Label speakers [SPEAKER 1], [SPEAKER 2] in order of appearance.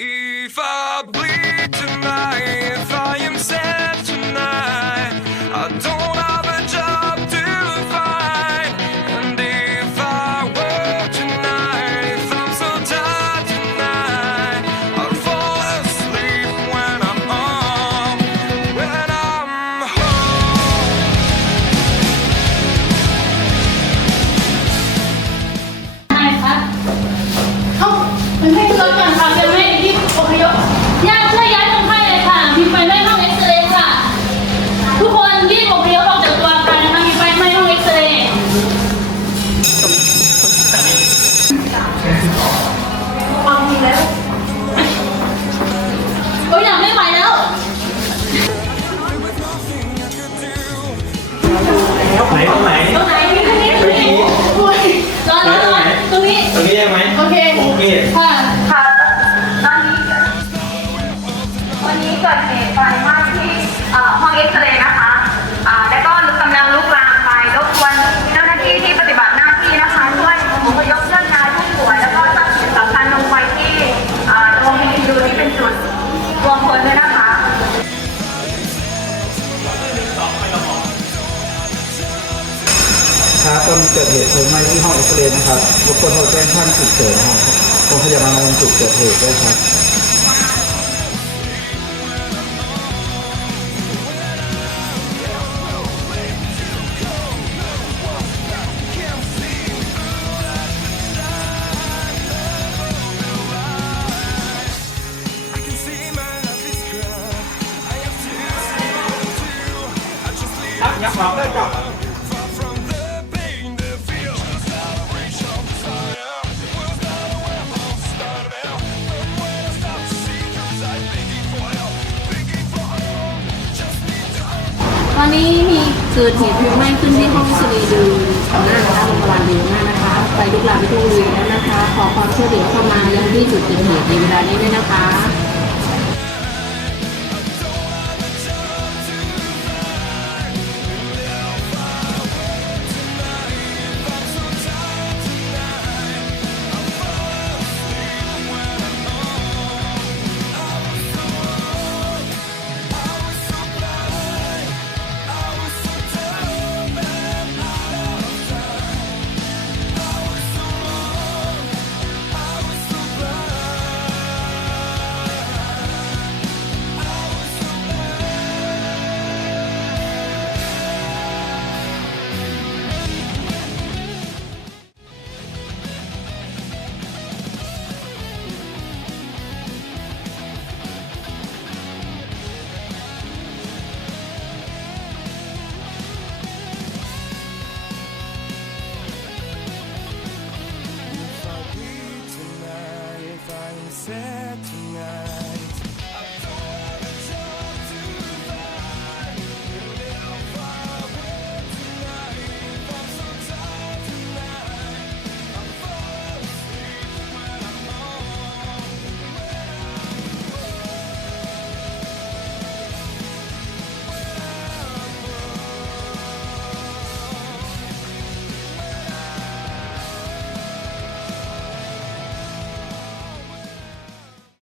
[SPEAKER 1] If I bleed tonight, if I am sad tonight,
[SPEAKER 2] ตุไฟไหม้ที่ห้องเอ็กซเรย์
[SPEAKER 3] นะ
[SPEAKER 4] คะ แล้วก็ลุกกำลังลุกลามไปรบกวนเจ้าหน้าที่ที่ปฏิบัติหน้าที่นะคะช่วยอพยพเคลื่อนย้ายผู้ป่วยแล้วก็ทรัพย์สินสำคัญลงไปที่ตรงนี้ดูที่เป็นจุดรวมพลด้วยนะคะ
[SPEAKER 5] ครับตอนเกิดเหตุเพลิงไหม้ที่ห้องเอ็กซเรย์นะครับรบกวนโทรแจ้งท่านฉุกเฉินนะครับโรงพยาบาลมาลงจุดเกิดเหตุด้วยครับ
[SPEAKER 1] thinking for help, thinking for hope, just need to
[SPEAKER 2] ตอนนี้มีเกิดเหตุเพลิงไหม้ขึ้นที่ห้องสรีดูหน้านะคะโรงพยาบาลเร็วมากนะคะไฟลุกลามไปทั่วบริเวณแล้วนะคะ ขอความช่วยเหลือเข้ามายังที่จุดเกิดเหตุในเวลานี้ด้วยนะคะ
[SPEAKER 1] said to